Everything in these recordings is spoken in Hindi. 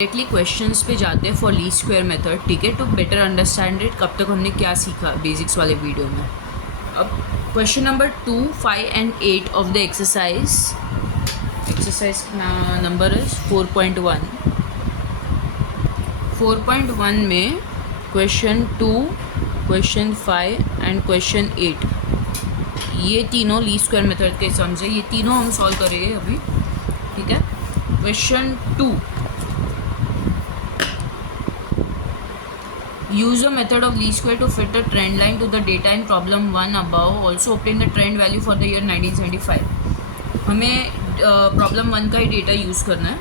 डायरेक्टली क्वेश्चंस पे जाते हैं फॉर लीस्ट स्क्वायर मेथड, ठीक है, टू बेटर अंडरस्टैंड इट। कब तक हमने क्या सीखा बेसिक्स वाले वीडियो में। अब question number 2, 5 and 8 of the exercise number is 4.1। 4.1 में क्वेश्चन 2, क्वेश्चन 5 एंड क्वेश्चन 8 ये तीनों लीस्ट स्क्वायर मेथड के सम्स है। ये तीनों हम सॉल्व करेंगे अभी, ठीक है। Question 2, use a method of least square to fit a trend line to the data in problem 1 above. Also obtain the trend value for the year 1975। हमें प्रॉब्लम 1 का ही डेटा यूज़ करना है।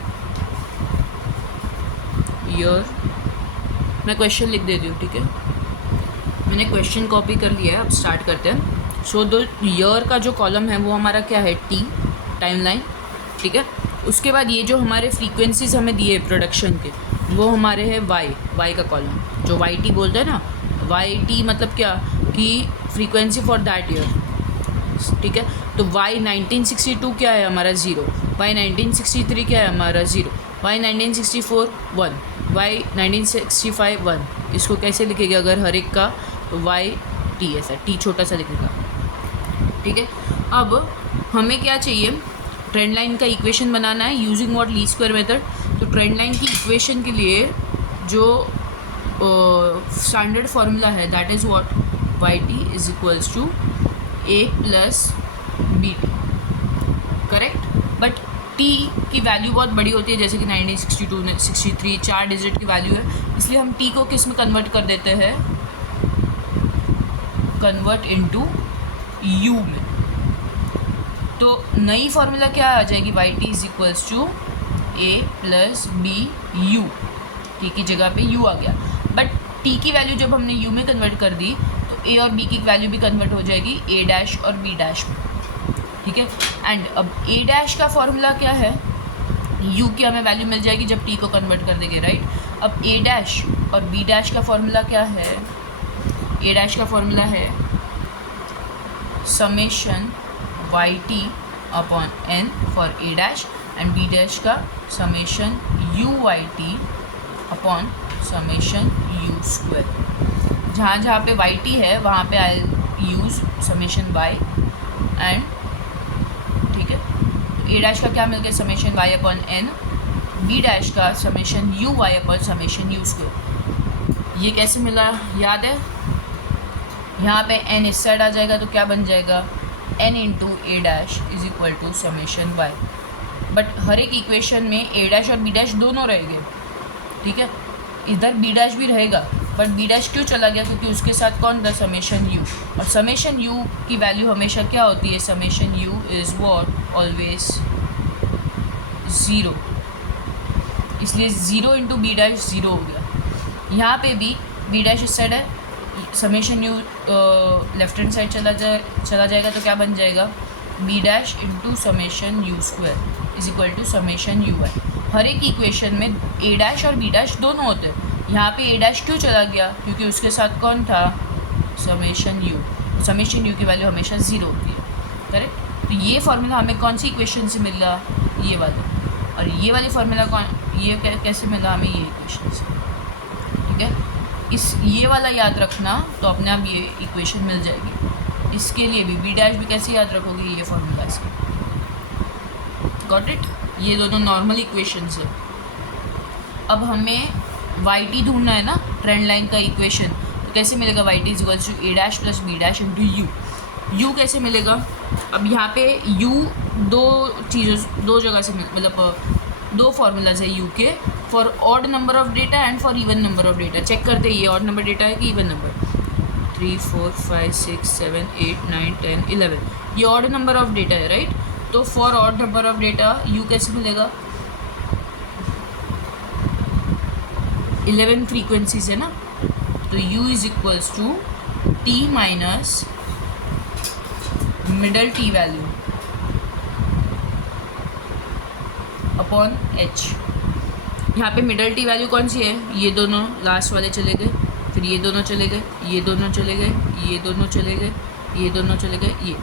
ईयर मैं क्वेश्चन लिख देती हूँ, ठीक है। मैंने क्वेश्चन कॉपी कर लिया है। अब स्टार्ट करते हैं। सो दो ईयर का जो कॉलम है वो हमारा क्या है, टी टाइम लाइन, ठीक है। उसके बाद ये जो हमारे फ्रीक्वेंसीज हमें दिए प्रोडक्शन के वो हमारे हैं वाई का कॉलम, जो वाई टी बोलते हैं ना। वाई टी मतलब क्या कि फ्रीक्वेंसी फॉर दैट ईयर, ठीक है। तो वाई 1962 क्या है हमारा 0, वाई 1963 क्या है हमारा 0, वाई 1964 1, वाई 1965 1। इसको कैसे लिखेंगे अगर हर एक का, तो वाई टी ऐसा टी छोटा सा लिखेगा, ठीक है। अब हमें क्या चाहिए, ट्रेंड लाइन का इक्वेशन बनाना है using what least square method. तो ट्रेंड लाइन की इक्वेशन के लिए जो स्टैंडर्ड फार्मूला है that is what, Y T is equals to A plus B T, correct. But T की वैल्यू बहुत बड़ी होती है, जैसे कि 1962 63 4 डिजिट की वैल्यू है, इसलिए हम टी को किस में कन्वर्ट कर देते हैं, कन्वर्ट इनटू यू में। तो नई फार्मूला क्या आ जाएगी, Y T is equals to A plus B U. T की जगह पे यू आ गया, बट टी की वैल्यू जब हमने यू में कन्वर्ट कर दी तो ए और बी की वैल्यू भी कन्वर्ट हो जाएगी ए डैश और बी डैश में, ठीक है। एंड अब ए डैश का फॉर्मूला क्या है, यू की हमें वैल्यू मिल जाएगी जब टी को कन्वर्ट कर देंगे, राइट। अब ए डैश और बी डैश का फॉर्मूला क्या है, ए डैश का फॉर्मूला है summation Y T upon N for A dash, and B dash का summation you Y T upon summation you square. जहाँ जहाँ पे वाई टी है वहाँ पे I use summation Y and, ठीक है। तो ए डैश का क्या मिल गया, summation Y upon N, B dash का summation you y upon summation you square. ये कैसे मिला याद है, यहाँ पे एन इस साइड आ जाएगा तो क्या बन जाएगा, N into A dash is equal to summation Y. But हर एक इक्वेशन में ए डैश और बी डैश दोनों रहेंगे, ठीक है। इधर बी डैश भी रहेगा, बट बी डैश क्यों चला गया, क्योंकि उसके साथ कौन था, समेशन यू। और समेशन यू की वैल्यू हमेशा क्या होती है, summation you is what, always 0, इसलिए 0 इंटू बी डैश 0 हो गया। यहाँ पे भी बी डैश इस साइड है, summation U left hand side चला जाएगा तो क्या बन जाएगा, B dash into summation you square is equal to summation U है। हर एक इक्वेशन में ए डैश और बी डैश दोनों होते हैं। यहाँ पे ए डैश क्यों चला गया, क्योंकि उसके साथ कौन था, समेशन यू। समेशन यू की वैल्यू हमेशा 0 होती है, करेक्ट। तो ये फार्मूला हमें कौन सी इक्वेशन से मिला, ये वाला। और ये वाली फार्मूला ये कैसे मिला हमें, ये इक्वेशन से, ठीक है। ये वाला याद रखना तो अपने आप ये इक्वेशन मिल जाएगी। इसके लिए भी बी डैश भी कैसे याद रखोगे, ये फार्मूला इसका, गॉट इट। ये दोनों नॉर्मल इक्वेशंस है। अब हमें वाई टी ढूंढना है ना, ट्रेंड लाइन का इक्वेशन। तो कैसे मिलेगा, Y T is equals to A dash plus B dash into U. U कैसे मिलेगा, अब यहाँ पे यू दो जगह से मतलब दो फार्मूलाज है यू के, for odd number of data and for even number of data. Check करते हैं ये ऑड नंबर डेटा है कि इवन नंबर। 3 4 5 6 7 8 9 10 11 ये ऑड नंबर ऑफ डेटा है, राइट। तो for odd number of data u कैसे मिलेगा, 11 फ्रीक्वेंसीज है ना, तो u is equals to t minus middle T value upon h. यहाँ पे मिडल टी वैल्यू कौन सी है, ये दोनों लास्ट वाले चले गए, फिर ये दोनों चले गए, ये दोनों चले गए, ये दोनों चले गए, ये दोनों चले गए, ये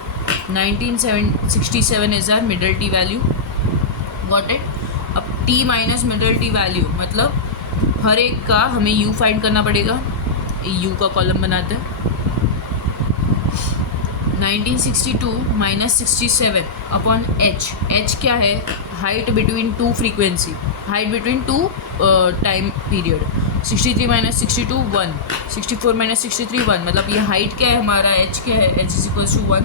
1967 is our middle T value, got it. अब T minus middle T value, मतलब हर एक का हमें यू फाइंड करना पड़ेगा। यू का कॉलम बनाते हैं। 1962 माइनस 67 अपॉन एच। एच क्या है? Height between two frequency, height between two time period. 63 minus 62 1, 64 minus 63 1, मतलब ये हाइट क्या है हमारा, एच क्या है, एच इज इक्वल्स टू 1।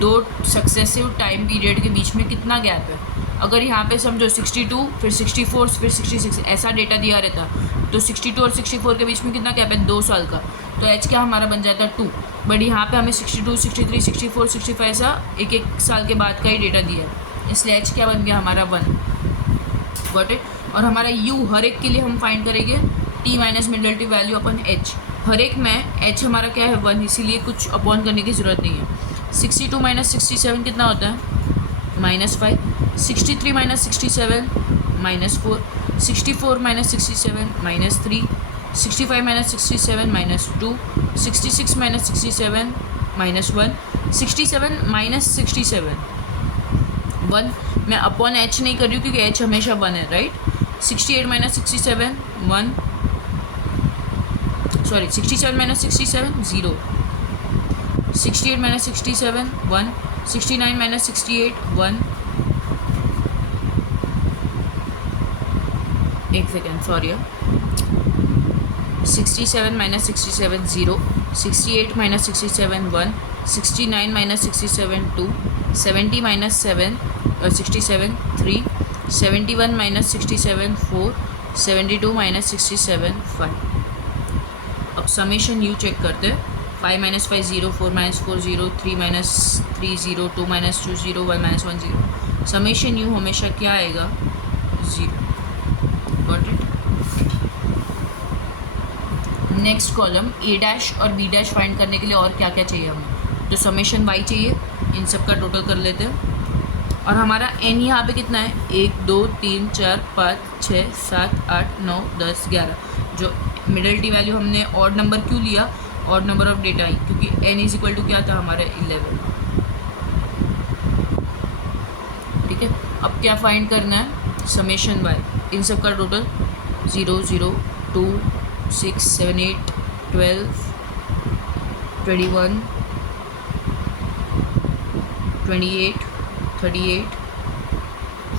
दो सक्सेसिव टाइम पीरियड के बीच में कितना गैप है? अगर यहाँ पे समझो 62 फिर 64 फिर 66 ऐसा डेटा दिया रहता, तो 62 और 64 के बीच में कितना गैप है? 2 साल का। तो एच क्या हमारा बन जाता है 2। बट यहाँ पे हमें 62, 63, 64, 65 ऐसा एक एक साल के बाद का ही डेटा दिया है, इसलिए एच क्या बन गया हमारा 1। Got it? और हमारा यू हर एक के लिए हम फाइंड करेंगे T minus middle T value upon H. हर एक में एच हमारा क्या है 1, इसीलिए कुछ अपॉन करने की ज़रूरत नहीं है। 62 माइनस 67 कितना होता है? -5। 63 minus 67 -4। 64 minus 67 -3। 65 minus 67 -2। 66 minus 67 -1। 67 minus 67 1। मैं अपॉन एच नहीं कर रही हूँ क्योंकि एच हमेशा 1 है, right. 68 minus 67 1, sorry 67 minus 67 0। 68 minus 67 1। 69 minus 68 1। एक second, sorry. 67 minus 67 0। 68 minus 67 1। 69 minus 67 2। 70 minus 67 3। 71 minus 67 4। 72 minus 67 5। अब समेशन यू चेक करते हैं। 5 minus 5 0, 4 minus 4 0, 3 minus 3 0, 2 minus 2 0, 1 minus 1 0। Summation u हमेशा क्या आएगा? 0। Got it? Next column A dash और बी डैश फाइंड करने के लिए और क्या क्या चाहिए हमें? तो समेशन वाई चाहिए, इन सब का टोटल कर लेते हैं। और हमारा एन यहाँ पे कितना है? 1 2 3 4 5 6 7 8 9 10 11। जो मिडल टी वैल्यू हमने ऑड नंबर क्यों लिया? Odd number of data I, क्योंकि n इज इक्वल टू क्या था हमारा? 11। ठीक है, अब क्या फाइंड करना है? समेशन वाई, इन सब का टोटल 0 0 2 6 7 8 12 21 28 38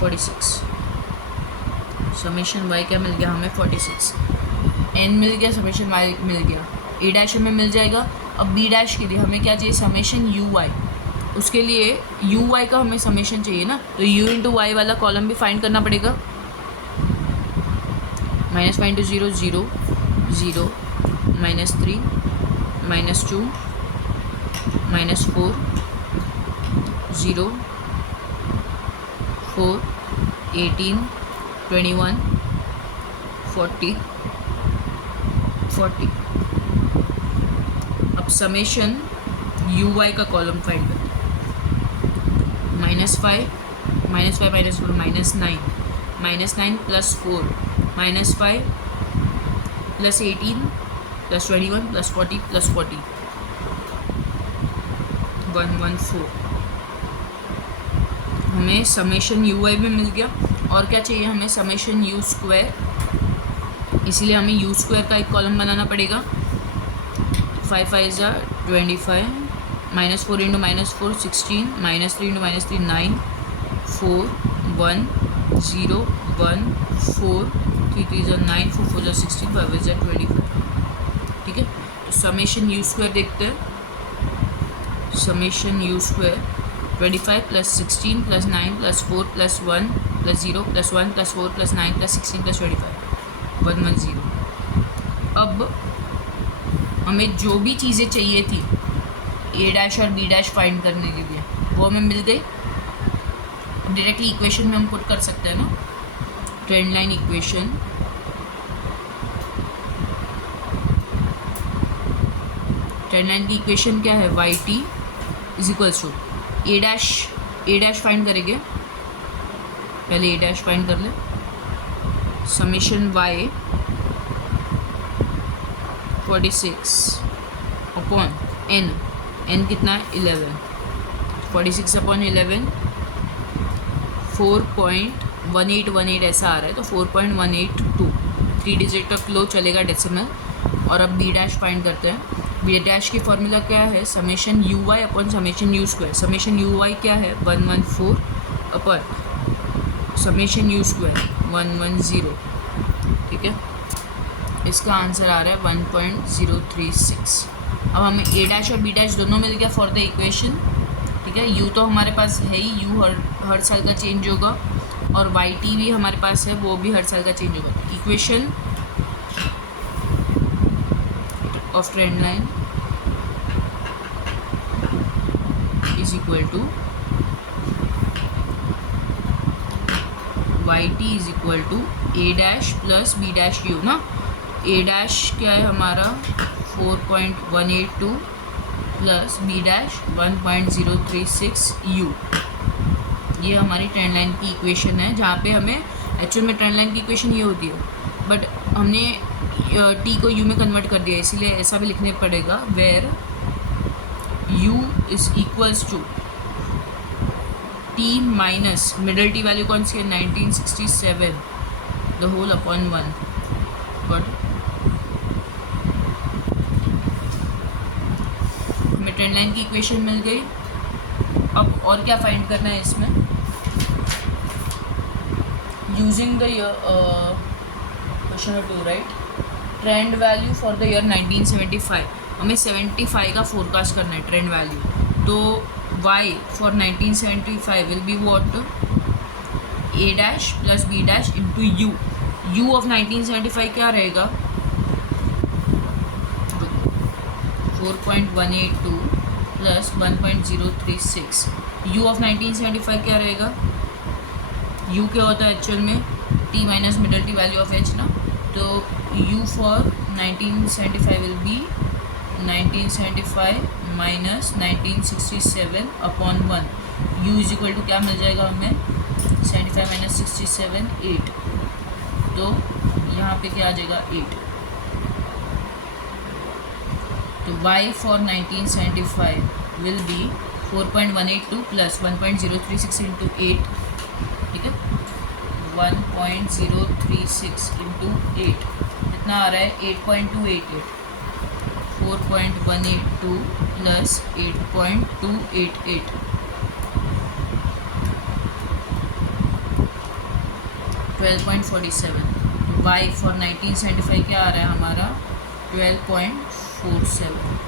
46। समेशन वाई क्या मिल गया हमें? 46। n मिल गया, समेशन वाई मिल गया, ए डैश हमें मिल जाएगा। अब बी डैश के लिए हमें क्या चाहिए? Summation you y. उसके लिए यू वाई का हमें समेशन चाहिए ना, तो यू इंटू वाई वाला कॉलम भी फाइंड करना पड़ेगा। -5 इंटू 0 0 0, -3 -2 -4 0 4 18 21 40 40। अब समेशन यू वाई का कॉलम फाइंड करते हैं। -5 -5 -4 -9 -9 plus 4 -5 plus 18 plus 21 plus 40 plus 40 114। हमें समेशन यू वाई भी मिल गया। और क्या चाहिए हमें? समेशन यू स्क्वायर, इसीलिए हमें यू स्क्वायर का एक कॉलम बनाना पड़ेगा। 5 5 25 -4 इंटू -4 16 -3 इंटू -3 9 4 1 0 1 4 3 3 9 4 4 16 5 25। ठीक है, तो समेशन यू स्क्वायर देखते हैं। Summation u square 25 plus 16 plus 9 plus 4 plus 1 plus 0 plus 1 plus 4 plus 9 plus 16 plus 25 110। अब हमें जो भी चीज़ें चाहिए थी ए डैश और बी डैश फाइंड करने के लिए वो हमें मिल गई। डायरेक्टली इक्वेशन में हम पुट कर सकते हैं ना, trend line equation. Trend line की इक्वेशन क्या है? Y T is equals to A dash find करेंगे। पहले ए डैश फाइंड कर ले। समेशन वाई 46 अपॉन n कितना है? 11। 46 अपॉन 11 4.8 1818 ऐसा आ रहा है, तो 4.182 3 डिजिट का क्लो चलेगा डेसिमल। और अब बी डैश फाइंड करते हैं। बी डैश की फॉर्मूला क्या है, summation you y upon summation you square. Summation you y क्या है 114 अपॉन समेशन यू स्क्वायर 110। ठीक है, इसका आंसर आ रहा है 1.036। अब हमें ए डैश और बी डैश दोनों मिल गया फॉर द इक्वेशन। ठीक है, यू तो हमारे पास है ही, यू हर साल का चेंज होगा, और वाई टी भी हमारे पास है, वो भी हर साल का चेंज होगा। Equation of trend line is equal to y T is equal to A dash plus B dash u ना। ए डैश क्या है हमारा 4.182 प्लस बी डैश 1.036 यू। ये हमारी ट्रेंड लाइन की इक्वेशन है, जहाँ पे हमें एक्चुअल में ट्रेंड लाइन की इक्वेशन ये होती है, बट हमने टी को यू में कन्वर्ट कर दिया, इसीलिए ऐसा भी लिखने पड़ेगा, where u is equals to t minus middle T value कौन सी है 1967 द होल अपॉन 1। बट हमें ट्रेंड लाइन की इक्वेशन मिल गई। अब और क्या फाइंड करना है इसमें, using the question 2 right, trend value for the year 1975। हमें 75 का फोरकास्ट करना है ट्रेंड वैल्यू, तो y for 1975 will be what, a dash plus B dash into U. You of 1975 क्या रहेगा 4.182 प्लस 1.036। यू ऑफ 1975 क्या रहेगा, यू क्या होता है एक्चुअल में t minus middle T value of h ना, तो यू फॉर 1975 विल बी 1975 माइनस 1967 upon 1। U is equal to क्या मिल जाएगा हमें 75 माइनस 67 8, तो यहाँ पे क्या आ जाएगा 8। तो y for 1975 will B 4.182 plus 1.036 into 8। ठीक है, 1.036 इंटू 8 कितना आ रहा है 8.288। 4.182 प्लस 8.288 12.47। y फॉर 1975 क्या आ रहा है हमारा 12.47।